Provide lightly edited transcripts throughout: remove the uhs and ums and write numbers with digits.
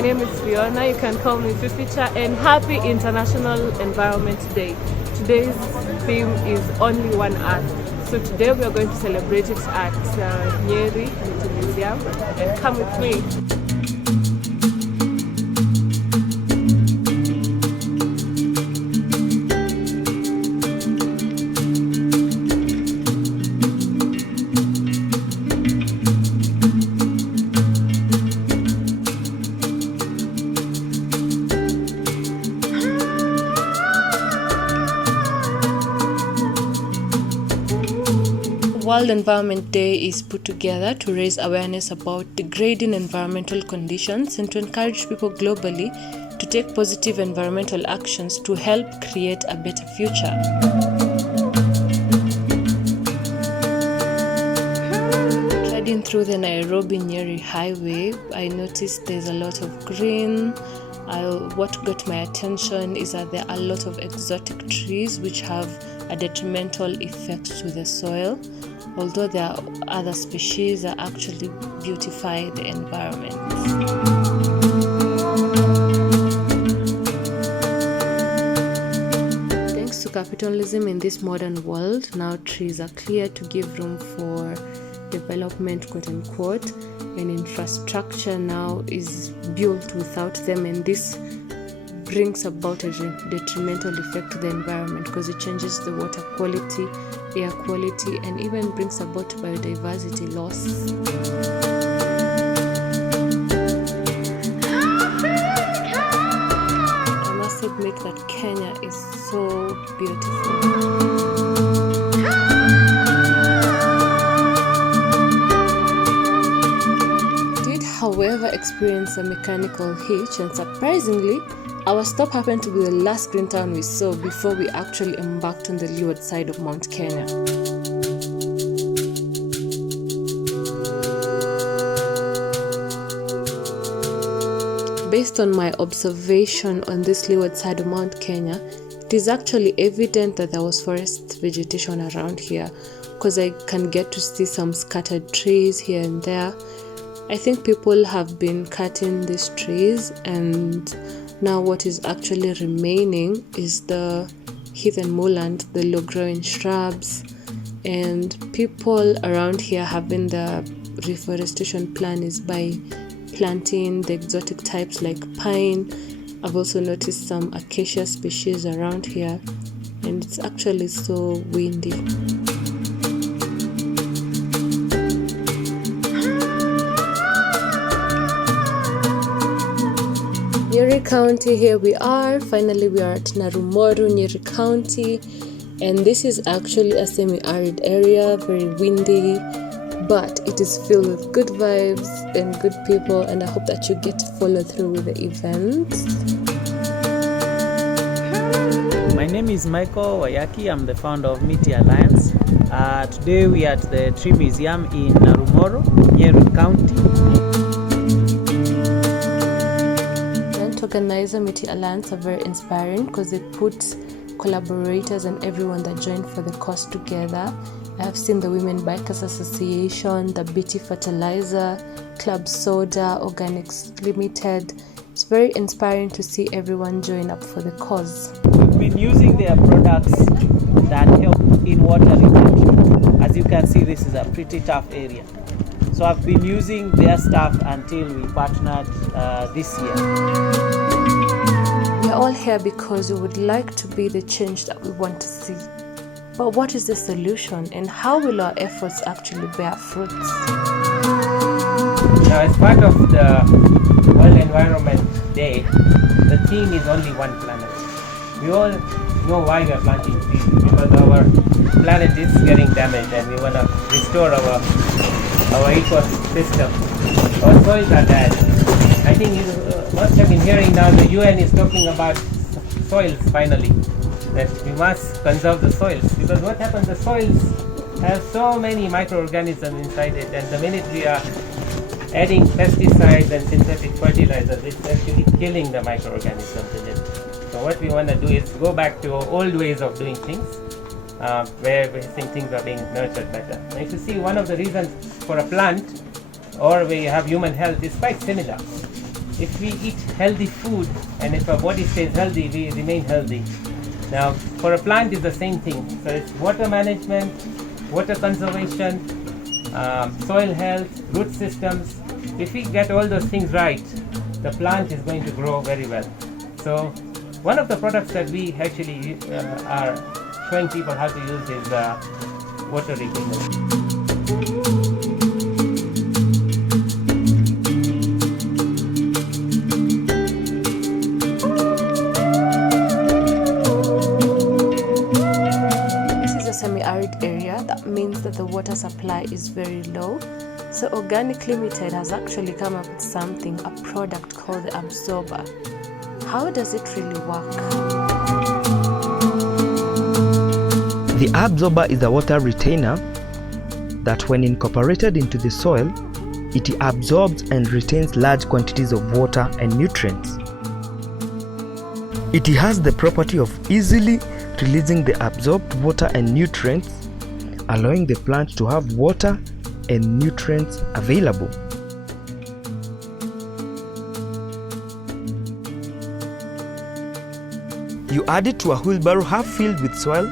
My name is Fionah, you can call me Fifiture, and happy International Environment Day. Today's theme is Only One Earth. So today we are going to celebrate it at Nyeri, Miti Museum, and come with me. World Environment Day is put together to raise awareness about degrading environmental conditions and to encourage people globally to take positive environmental actions to help create a better future. Riding through the Nairobi-Nyeri highway, I noticed there's a lot of green. What got my attention is that there are a lot of exotic trees which have a detrimental effect to the soil, although there are other species that actually beautify the environment. Thanks to capitalism in this modern world, now trees are cleared to give room for development, quote unquote, and infrastructure now is built without them, and this brings about a detrimental effect to the environment because it changes the water quality, air quality, and even brings about biodiversity loss. I must admit that Kenya is so beautiful. However, experienced a mechanical hitch, and surprisingly, our stop happened to be the last green town we saw before we actually embarked on the leeward side of Mount Kenya. Based on my observation on this leeward side of Mount Kenya, it is actually evident that there was forest vegetation around here because I can get to see some scattered trees here and there. I think people have been cutting these trees, and now what is actually remaining is the heathen moorland, the low-growing shrubs, and people around here having the reforestation plan is by planting the exotic types like pine. I've also noticed some acacia species around here, and it's actually so windy. Nyeri County, here we are. Finally, we are at Naro, Moru, Nyeri County, and this is actually a semi-arid area, very windy, but it is filled with good vibes and good people, and I hope that you get to follow through with the event. My name is Michael Wayaki. I'm the founder of Miti Alliance. Today we are at the Tree Museum in Naro, Moru, Nyeri County. Organizer Miti Alliance are very inspiring because they put collaborators and everyone that joined for the cause together. I have seen the Women Bikers Association, the Thabiti Fertilizer, Club Soda, Organix Limited. It's very inspiring to see everyone join up for the cause. We've been using their products that help in water retention. As you can see, this is a pretty tough area. So I've been using their stuff until we partnered this year. We're all here because we would like to be the change that we want to see. But what is the solution, and how will our efforts actually bear fruits? Now, as part of the World Environment Day, the theme is only one planet. We all know why we are planting trees, because our planet is getting damaged and we want to restore our ecosystem. Our soils are dead. I think you must have been hearing now the UN is talking about soils finally, that we must conserve the soils, because what happens, the soils have so many microorganisms inside it, and the minute we are adding pesticides and synthetic fertilizers, it's actually killing the microorganisms in it. So what we want to do is go back to our old ways of doing things, where we think things are being nurtured better. Now if you see, one of the reasons for a plant or where you have human health is quite similar. if we eat healthy food and if our body stays healthy, we remain healthy. Now, for a plant, it's the same thing. So it's water management, water conservation, soil health, root systems. If we get all those things right, the plant is going to grow very well. So one of the products that we actually are showing people how to use is water reclaimers. Semi-arid area, that means that the water supply is very low. So Organix Limited has actually come up with something, a product called the absorber. How does it really work? The absorber is a water retainer that when incorporated into the soil, it absorbs and retains large quantities of water and nutrients. It has the property of easily releasing the absorbed water and nutrients, allowing the plant to have water and nutrients available. You add it to a wheelbarrow half filled with soil,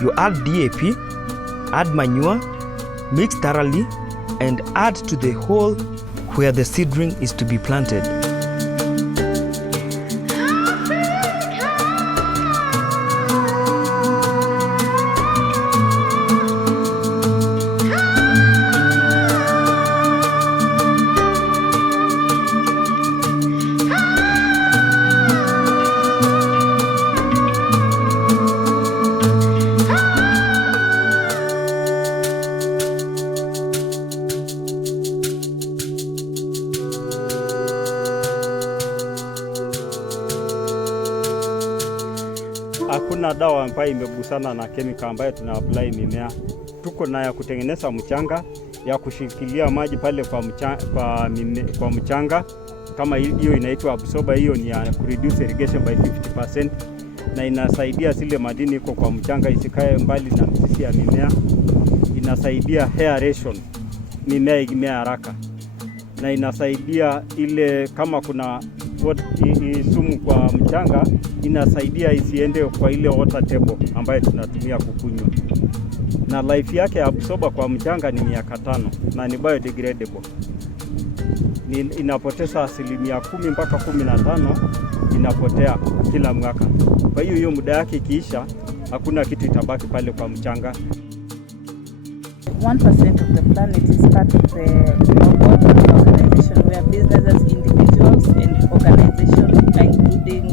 you add DAP, add manure, mix thoroughly, and add to the hole where the seedling is to be planted. Hakuna dawa ambayo imegusana na kemika ambayo tuna apply mimea. Tuko na ya kutengeneza mchanga, ya kushikilia maji pale kwa mchanga. Kama hiyo inaitwa absorber, hiyo ni ya reduce irrigation by 50%, na inasaidia zile madini iko kwa mchanga isikae mbali na mizizi ya mimea. Inasaidia aeration, mimea imee haraka, na inasaidia ile kama kuna sumu kwa mchanga, inasaidia isiende kwa ile water table ambayo tunatumia kukunywa. Na life yake absorber kwa mchanga ni miaka 5 na ni biodegradable. Inapoteza 10% mpaka 15% inapotea kila mwaka. Kwa hiyo muda yake ikiisha, hakuna kitu itabaki pale kwa mchanga. 1% of the planet is part of the global organization where businesses, individuals and organizations, including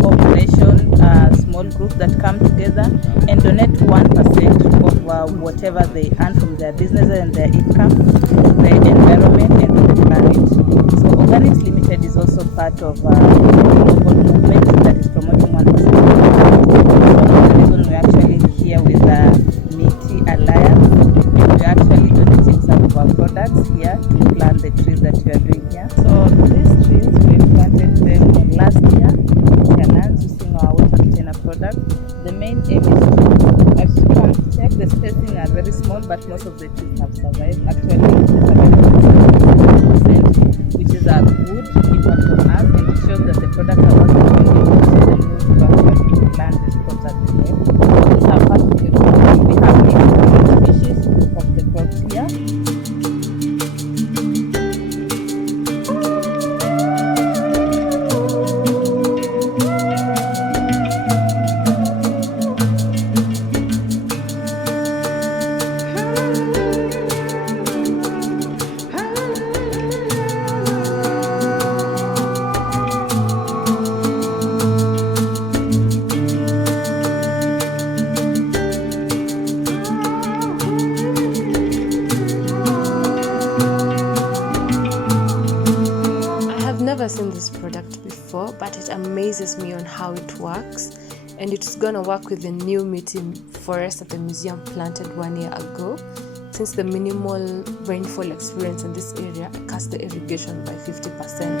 corporation, small groups that come together and donate 1% of whatever they earn from their businesses and their income to the environment and to the planet. So Organix Limited is also part of a global movement that is promoting 1% of the planet. One of the reasons we're actually here with the Miti Alliance, and we're actually donating some of our products here to plant the trees that we are doing here. So these trees, we planted them last year in Canaan using our water retainer product. The main aim is to, as you can check, the spacing are very small, but most of the trees have survived. Actually, the survival is 70%, which is a good impact on us, and it shows that the products are working well. So the move to actually plant these crops as well. These are part of the product. We have many species of the crops here. Never seen this product before, but it amazes me on how it works, and it's gonna work with the new Miti forest that the museum planted 1 year ago. Since the minimal rainfall experience in this area cuts the irrigation by 50%.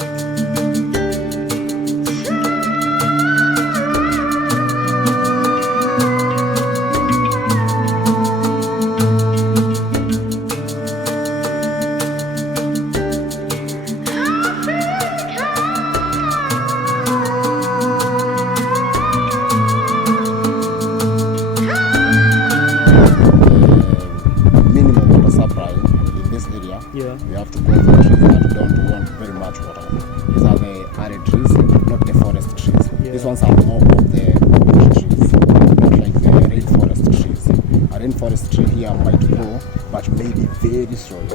here might grow, but may be very strong.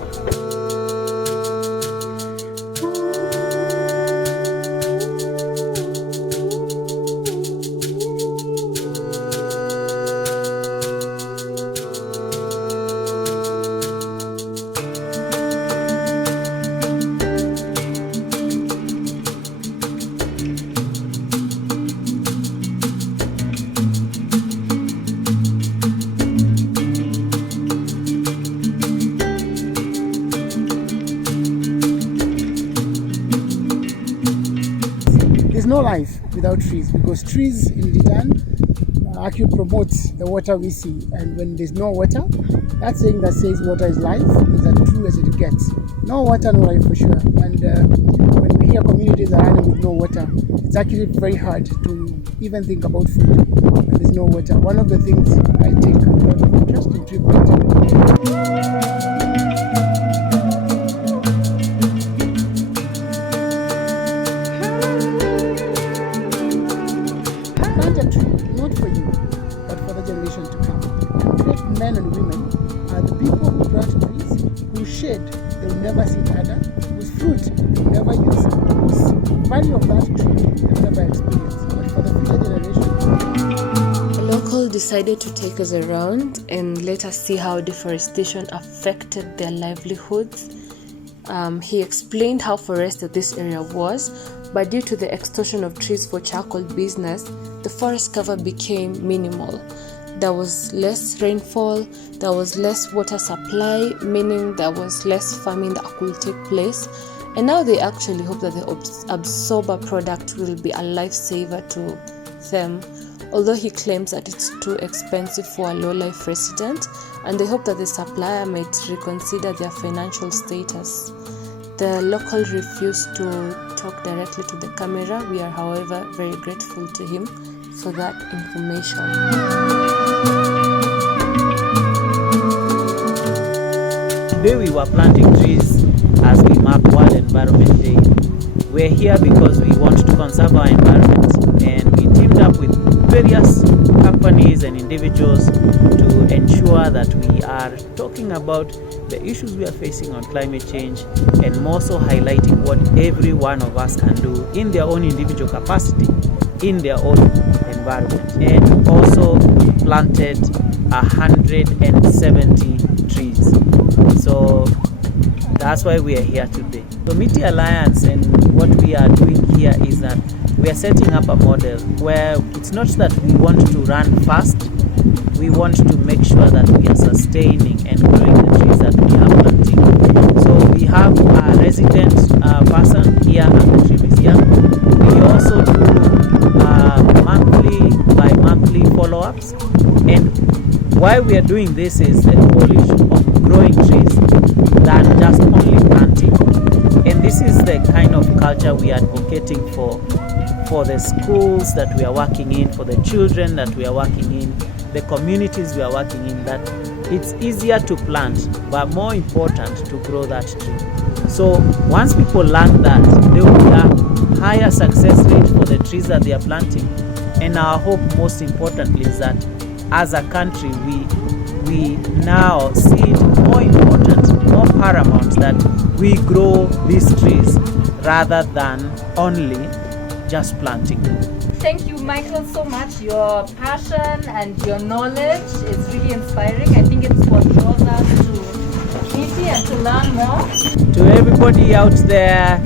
There's no life without trees, because trees in return actually promote the water we see, and when there's no water, that saying that says water is life is as true as it gets. No water, no life for sure. And when we hear communities are running with no water, it's actually very hard to even think about food when there's no water. One of the things I take a lot of interest in tree planting. Plant a tree, not for you, but for the generation to come. And great men and women are the people who plant trees, whose shade they will never see other, whose fruit they will never use, whose value of that tree they will never experience. But for the future generation. A local decided to take us around and let us see how deforestation affected their livelihoods. He explained how forested this area was, but due to the extortion of trees for charcoal business, the forest cover became minimal. There was less rainfall, there was less water supply, meaning there was less farming that could take place. And now they actually hope that the absorber product will be a lifesaver to them, although he claims that it's too expensive for a low-life resident, and they hope that the supplier might reconsider their financial status. The local refused to talk directly to the camera. We are, however, very grateful to him for that information. Today we were planting trees as we mark World Environment Day. We're here because we want to conserve our environment, and we teamed up with various companies and individuals to ensure that we are talking about the issues we are facing on climate change, and more so highlighting what every one of us can do in their own individual capacity, in their own environment. And also planted 170 trees. So that's why we are here today. So Miti Alliance, and what we are doing here is that we are setting up a model where it's not that we want to run fast, we want to make sure that we are sustaining and growing the trees that we are planting. So we have a resident person here at the Tree Museum. We also do monthly follow-ups, and why we are doing this is the whole issue of growing trees than just only planting. And this is the kind of culture we are advocating for the schools that we are working in, for the children that we are working in, the communities we are working in, that it's easier to plant, but more important to grow that tree. So once people learn that, there will be a higher success rate for the trees that they are planting. And our hope, most importantly, is that as a country, we now see it more important, more paramount, that we grow these trees rather than only just planting. Thank you, Michael, so much. Your passion and your knowledge is really inspiring. I think it's what draws us to Miti and to learn more. To everybody out there,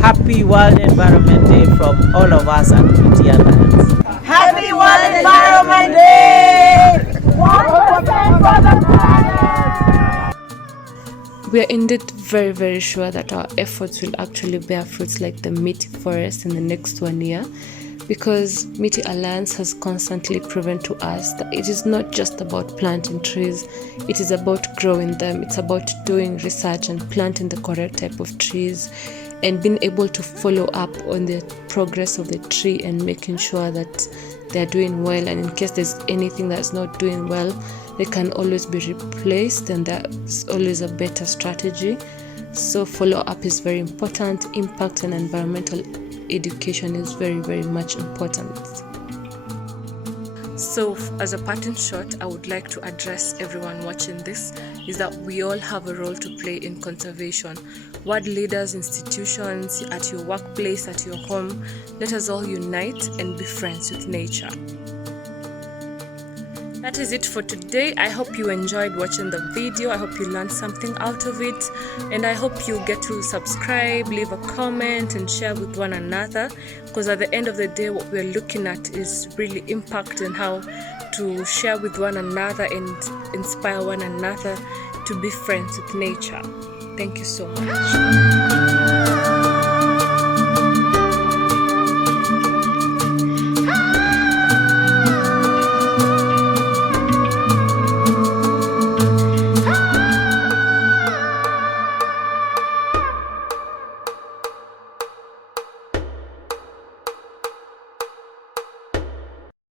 happy World Environment Day from all of us at Miti Alliance. Happy World Environment Day! 1% for the planet! We are indeed very, very sure that our efforts will actually bear fruits like the Miti forest in the next 1 year, because Miti Alliance has constantly proven to us that it is not just about planting trees, it is about growing them. It's about doing research and planting the correct type of trees, and being able to follow up on the progress of the tree and making sure that they're doing well, and in case there's anything that's not doing well, they can always be replaced, and there's always a better strategy. So follow-up is very important. Impact and environmental education is very, very much important. So as a parting shot, I would like to address everyone watching this is that we all have a role to play in conservation. Ward leaders, institutions, at your workplace, at your home, let us all unite and be friends with nature. That is it for today. I hope you enjoyed watching the video. I hope you learned something out of it, and I hope you get to subscribe, leave a comment and share with one another, because at the end of the day what we're looking at is really impact and how to share with one another and inspire one another to be friends with nature. Thank you so much.